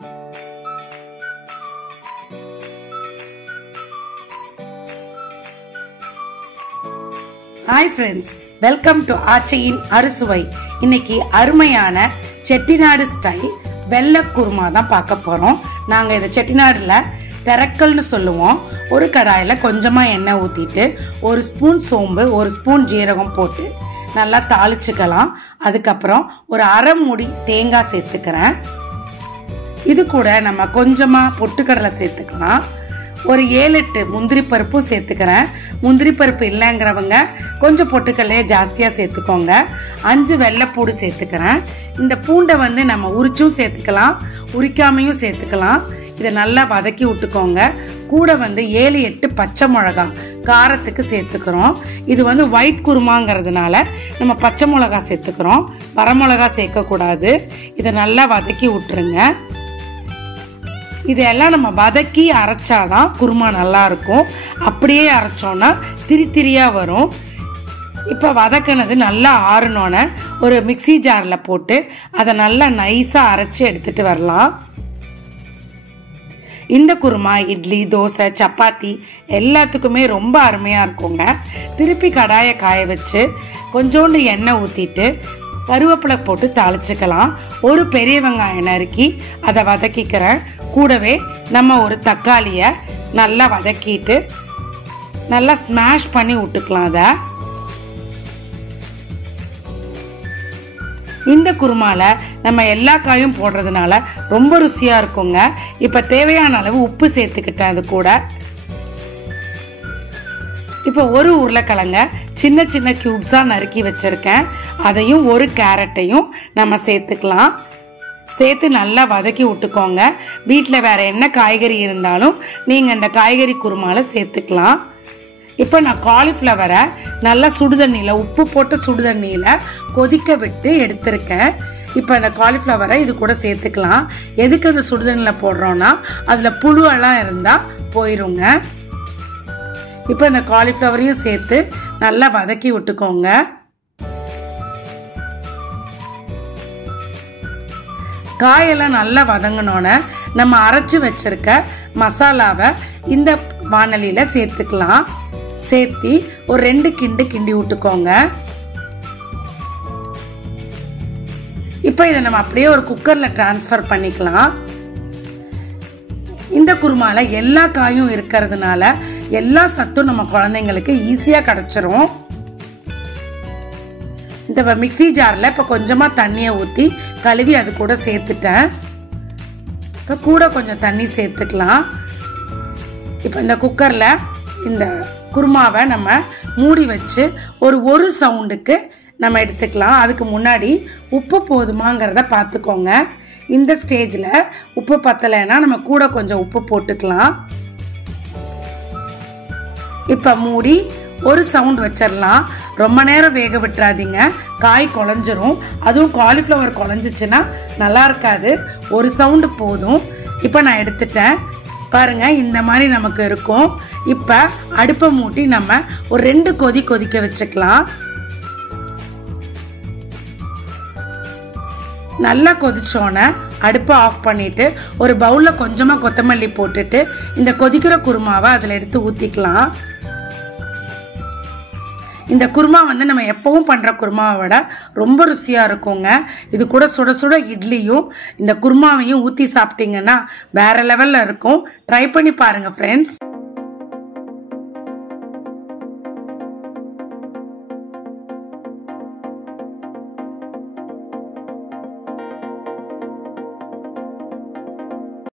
Hi friends, welcome to ஆச்சையின் அறுசுவை. இன்னைக்கு அருமையான செட்டிநாடு ஸ்டைல் வெள்ளை குருமா தான் பார்க்க போறோம். நாங்க இத செட்டிநாடுல தெரக்கல்னு சொல்லுவோம். ஒரு கடாயில கொஞ்சமா எண்ணெய் ஊத்திட்டு ஒரு ஸ்பூன் சோம்பு ஒரு ஸ்பூன் ஜீரகம் போட்டு நல்லா தாளிச்சுக்கலாம். அதுக்கப்புறம் ஒரு அரை மூடி தேங்காய் சேர்த்துக்கிறேன். இது கூட நம்ம கொஞ்சமா பொட்டுக்கடலை சேர்த்துக்கலாம். ஒரு 7-8 முந்திரி பருப்பும் சேர்த்துக்கிறேன். முந்திரி பருப்பு இல்லைங்கிறவங்க கொஞ்சம் பொட்டுக்கல்லையே ஜாஸ்தியாக சேர்த்துக்கோங்க. 5 வெள்ளைப்பூடு சேர்த்துக்கிறேன். இந்த பூண்டை நம்ம உரிச்சும் சேர்த்துக்கலாம், உரிக்காமையும் சேர்த்துக்கலாம். இதை நல்லா வதக்கி விட்டுக்கோங்க. கூட 7-8 பச்சை மிளகா காரத்துக்கு சேர்த்துக்கிறோம். இது ஒயிட் குருமாங்கிறதுனால நம்ம பச்சை மிளகா சேர்த்துக்கிறோம், வரமிளகா சேர்க்கக்கூடாது. இதை நல்லா வதக்கி விட்டுருங்க. இதெல்லாம் நம்ம வதக்கி அரைச்சாதான் குருமா நல்லா இருக்கும். அப்படியே அரைச்சோன்னா திரியா வரும். இப்போ வதக்கினது நல்லா ஆறணுன்னு ஒரு மிக்சி ஜாரில் போட்டு அதை நல்லா நைஸாக அரைச்சி எடுத்துட்டு வரலாம். இந்த குருமா இட்லி, தோசை, சப்பாத்தி எல்லாத்துக்குமே ரொம்ப அருமையாக இருக்குங்க. திருப்பி கடாயை காய வச்சு கொஞ்சோண்டு எண்ணெய் ஊற்றிட்டு கருவேப்பிலை போட்டு தாளிச்சுக்கலாம். ஒரு பெரிய வெங்காயம் நறுக்கி அதை வதக்கிக்கிறேன். கூடவே நம்ம ஒரு தக்காளியை நல்லா வதக்கிட்டு நல்லா ஸ்மாஷ் பண்ணி விட்டுக்கலாம். அதை இந்த குருமால நம்ம எல்லா காயும் போடுறதுனால ரொம்ப ருசியா இருக்குங்க. இப்ப தேவையான அளவு உப்பு சேர்த்துக்கிட்டேன். அது கூட இப்போ ஒரு உருளைக்கிழங்க சின்ன சின்ன கியூப்ஸா நறுக்கி வச்சிருக்கேன். அதையும் ஒரு கேரட்டையும் நம்ம சேர்த்துக்கலாம். சேர்த்து நல்லா வதக்கி விட்டுக்கோங்க. வீட்டில் வேற என்ன காய்கறி இருந்தாலும் நீங்கள் இந்த காய்கறி குருமால சேர்த்துக்கலாம். இப்போ நான் காலிஃப்ளவரை நல்லா சுடுதண்ணியில் உப்பு போட்டு சுடுதண்ணியில் கொதிக்க விட்டு எடுத்திருக்கேன். இப்போ அந்த காலிஃப்ளவரை இது கூட சேர்த்துக்கலாம். எதுக்கு அந்த சுடுதண்ணியில் போடுறோன்னா அதில் புழுவெல்லாம் இருந்தால் போயிருங்க. இப்போ இந்த காலிஃப்ளவரையும் சேர்த்து நல்லா வதக்கி விட்டுக்கோங்க. காயெல்லாம் நல்லா வதங்கினோன்னு நம்ம அரைச்சி வச்சிருக்க மசாலாவை இந்த வானலியில சேர்த்துக்கலாம். சேர்த்து ஒரு 2 கிண்டு கிண்டி விட்டுக்கோங்க. இப்போ இதை நம்ம அப்படியே ஒரு குக்கர்ல டிரான்ஸ்ஃபர் பண்ணிக்கலாம். இந்த குருமால எல்லா காயும் இருக்கிறதுனால எல்லா சத்தும் நம்ம குழந்தைங்களுக்கு ஈஸியா கிடைச்சிரும். இந்த மிக்சி ஜாரில் இப்போ கொஞ்சமாக தண்ணியை ஊற்றி கழுவி அது கூட சேர்த்துட்டேன். இப்போ கூட கொஞ்சம் தண்ணி சேர்த்துக்கலாம். இப்போ இந்த குக்கரில் இந்த குருமாவை நம்ம மூடி வச்சு ஒரு சவுண்டுக்கு நம்ம எடுத்துக்கலாம். அதுக்கு முன்னாடி உப்பு போதுமாங்கிறத பார்த்துக்கோங்க. இந்த ஸ்டேஜில் உப்பு பத்தலைன்னா நம்ம கூட கொஞ்சம் உப்பு போட்டுக்கலாம். இப்போ மூடி ஒரு சவுண்ட் வச்சிடலாம். ரொம்ப நேரம் வேக விட்டுறாதீங்க, காய் குழஞ்சிரும். அதுவும் காலிஃப்ளவர் குழஞ்சிச்சுன்னா நல்லா இருக்காது. ஒரு சவுண்டு போதும். இப்போ நான் எடுத்துட்டேன் பாருங்க, இந்த மாதிரி நமக்கு இருக்கும். இப்போ அடுப்பை மூட்டி நம்ம ஒரு 2 கொதி கொதிக்க வச்சுக்கலாம். நல்லா கொதிச்சோன்னு அடுப்பை ஆஃப் பண்ணிட்டு ஒரு பவுல்ல கொஞ்சமா கொத்தமல்லி போட்டுட்டு இந்த கொதிக்கிற குருமாவை அதில் எடுத்து ஊற்றிக்கலாம். இந்த குருமா நம்ம எப்பவும் பண்ற குருமாவை விட ரொம்ப ருசியா இருக்குங்க. இது கூட சுட சுட இட்லியும் இந்த குருமாவையும் ஊத்தி சாப்பிட்டீங்கன்னா வேற லெவல்ல இருக்கும். ட்ரை பண்ணி பாருங்க ஃப்ரெண்ட்ஸ்.